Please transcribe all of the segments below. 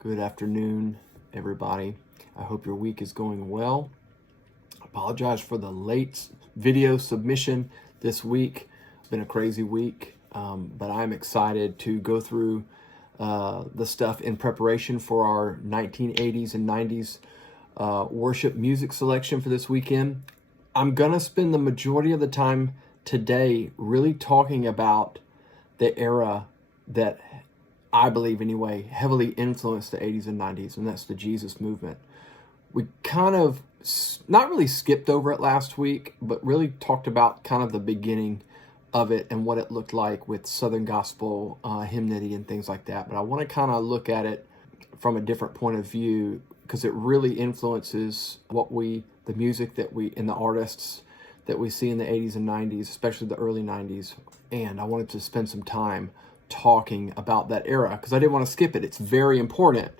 Good afternoon, everybody. I hope your week is going well. I apologize for the late video submission this week. It's been a crazy week, but I'm excited to go through the stuff in preparation for our 1980s and 90s worship music selection for this weekend. I'm going to spend the majority of the time today really talking about the era that I believe anyway, heavily influenced the 80s and 90s, and that's the Jesus movement. We kind of not really skipped over it last week, but really talked about kind of the beginning of it and what it looked like with Southern gospel, hymnody, and things like that. But I want to kind of look at it from a different point of view because it really influences the music that and the artists that we see in the 80s and 90s, especially the early 90s. And I wanted to spend some time talking about that era because I didn't want to skip it. It's very important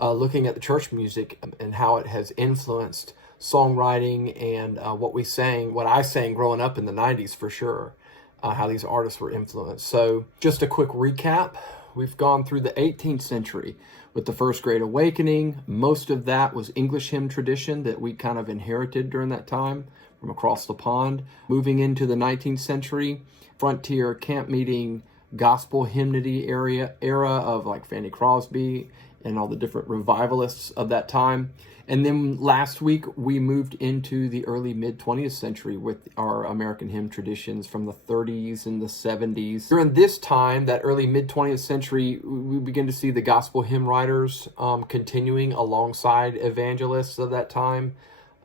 looking at the church music and how it has influenced songwriting and what I sang growing up in the 90s for sure, how these artists were influenced. So just a quick recap. We've gone through the 18th century with the First Great Awakening. Most of that was English hymn tradition that we kind of inherited during that time from across the pond. Moving into the 19th century, frontier camp meeting, gospel hymnody era of like Fanny Crosby and all the different revivalists of that time. And then last week we moved into the early mid 20th century with our American hymn traditions from the 30s and the 70s. During this time, that early mid 20th century, we begin to see the gospel hymn writers continuing alongside evangelists of that time,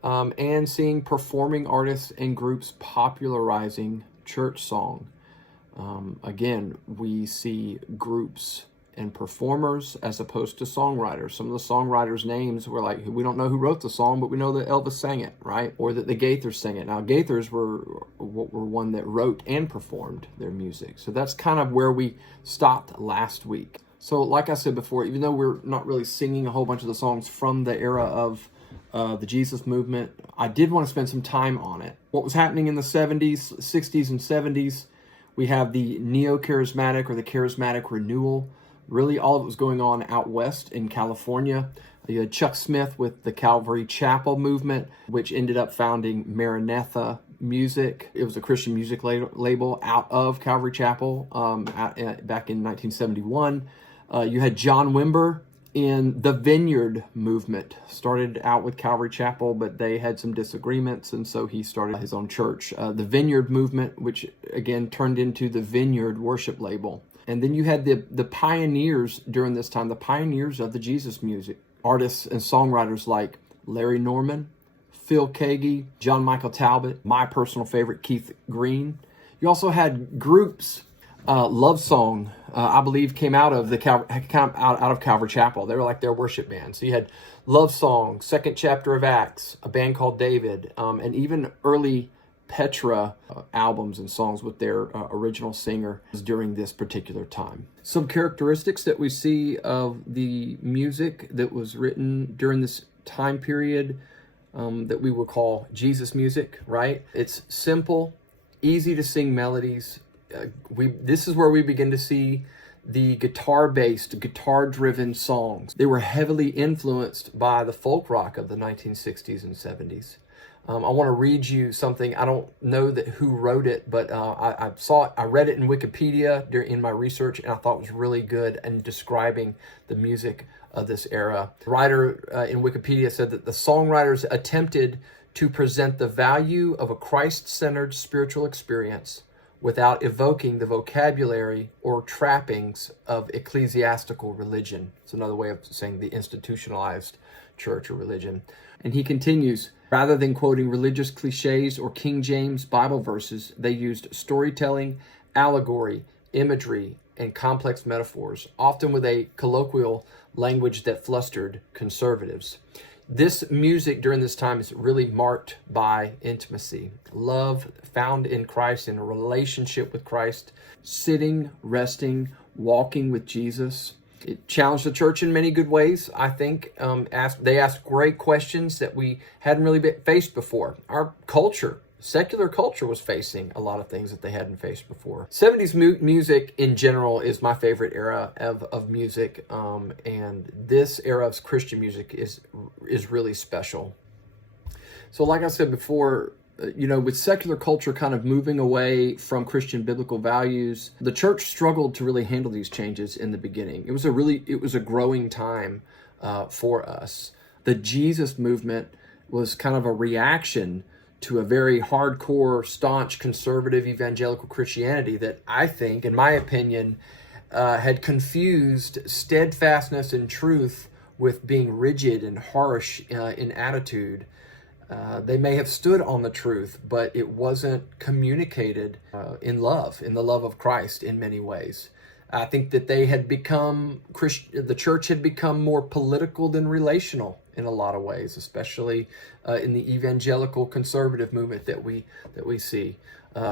and seeing performing artists and groups popularizing church song. Again, we see groups and performers as opposed to songwriters. Some of the songwriters' names were like, we don't know who wrote the song, but we know that Elvis sang it, right? Or that the Gaithers sang it. Now, Gaithers were one that wrote and performed their music. So that's kind of where we stopped last week. So like I said before, even though we're not really singing a whole bunch of the songs from the era of the Jesus movement, I did want to spend some time on it. What was happening in the 70s, 60s, and 70s? We have the neo-charismatic or the charismatic renewal. Really, all of it was going on out west in California. You had Chuck Smith with the Calvary Chapel movement, which ended up founding Maranatha Music. It was a Christian music label out of Calvary Chapel back in 1971. You had John Wimber in the Vineyard movement. Started out with Calvary Chapel, but they had some disagreements, and so he started his own church. The Vineyard movement, which again turned into the Vineyard worship label. And then you had the pioneers during this time, the pioneers of the Jesus music. Artists and songwriters like Larry Norman, Phil Keaggy, John Michael Talbot, my personal favorite, Keith Green. You also had groups. Love Song, I believe, came out of out of Calvary Chapel. They were like their worship band. So you had Love Song, Second Chapter of Acts, a band called David, and even early Petra albums and songs with their original singer during this particular time. Some characteristics that we see of the music that was written during this time period that we would call Jesus music, right? It's simple, easy to sing melodies. This is where we begin to see the guitar-based, guitar-driven songs. They were heavily influenced by the folk rock of the 1960s and 70s. I want to read you something. I don't know who wrote it, but I saw it. I read it in Wikipedia in my research, and I thought it was really good in describing the music of this era. The writer in Wikipedia said that the songwriters attempted to present the value of a Christ-centered spiritual experience without evoking the vocabulary or trappings of ecclesiastical religion. It's another way of saying the institutionalized church or religion. And he continues, rather than quoting religious cliches or King James Bible verses, they used storytelling, allegory, imagery, and complex metaphors, often with a colloquial language that flustered conservatives. This music during this time is really marked by intimacy, love found in Christ, in a relationship with Christ, sitting, resting, walking with Jesus. It challenged the church in many good ways, I think. They asked great questions that we hadn't really been faced before. Our culture secular culture was facing a lot of things that they hadn't faced before. 70s music in general is my favorite era of music, and this era of Christian music is really special. So like I said before, with secular culture kind of moving away from Christian biblical values, the church struggled to really handle these changes in the beginning. It was a growing time for us. The Jesus movement was kind of a reaction to a very hardcore, staunch, conservative evangelical Christianity that I think, in my opinion, had confused steadfastness in truth with being rigid and harsh in attitude. They may have stood on the truth, but it wasn't communicated in the love of Christ in many ways. I think that they had become, the church had become more political than relational in a lot of ways, especially in the evangelical conservative movement that we see.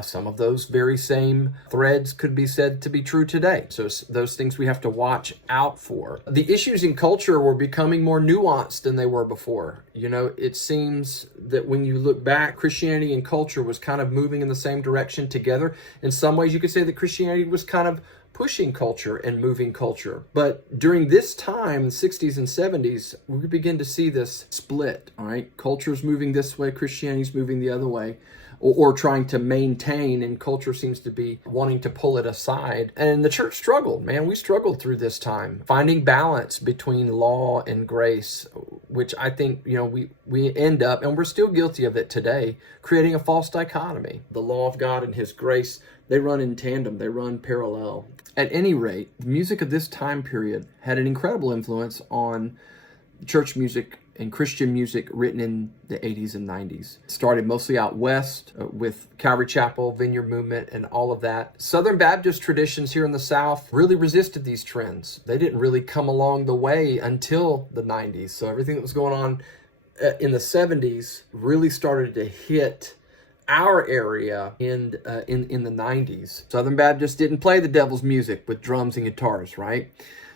Some of those very same threads could be said to be true today. So those things we have to watch out for. The issues in culture were becoming more nuanced than they were before. It seems that when you look back, Christianity and culture was kind of moving in the same direction together. In some ways, you could say that Christianity was kind of pushing culture and moving culture. But during this time, the 60s and 70s, we begin to see this split, all right? Culture's moving this way, Christianity's moving the other way, or trying to maintain, and culture seems to be wanting to pull it aside. And the church struggled, man. We struggled through this time, finding balance between law and grace, which I think, we end up, and we're still guilty of it today, creating a false dichotomy. The law of God and His grace, they run in tandem, they run parallel. At any rate, the music of this time period had an incredible influence on church music and Christian music written in the 80s and 90s. It started mostly out west with Calvary Chapel, Vineyard Movement, and all of that. Southern Baptist traditions here in the South really resisted these trends. They didn't really come along the way until the 90s. So everything that was going on in the 70s really started to hit our area in the 90s. Southern Baptists didn't play the devil's music with drums and guitars, right?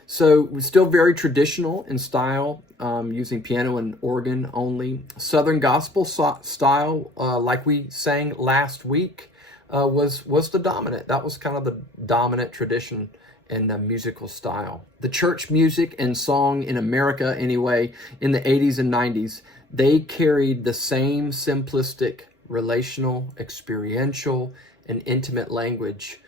So it was still very traditional in style, using piano and organ only. Southern gospel style, like we sang last week, was the dominant. That was kind of the dominant tradition and musical style. The church music and song in America, anyway, in the 80s and 90s, they carried the same simplistic, relational, experiential, and intimate language.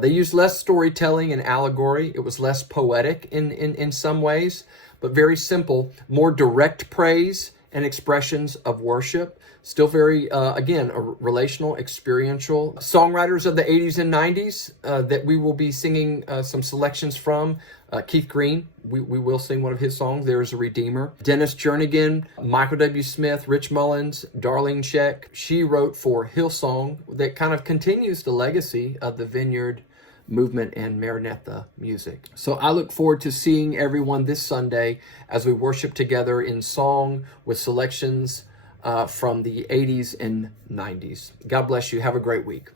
They used less storytelling and allegory. It was less poetic in some ways, but very simple, more direct praise and expressions of worship. Still very, again, a relational, experiential. Songwriters of the 80s and 90s that we will be singing some selections from. Keith Green, we will sing one of his songs, There Is a Redeemer. Dennis Jernigan, Michael W. Smith, Rich Mullins, Darlene Zschech. She wrote for Hillsong that kind of continues the legacy of the Vineyard Movement and Maranatha music. So I look forward to seeing everyone this Sunday as we worship together in song with selections from the 80s and 90s. God bless you. Have a great week.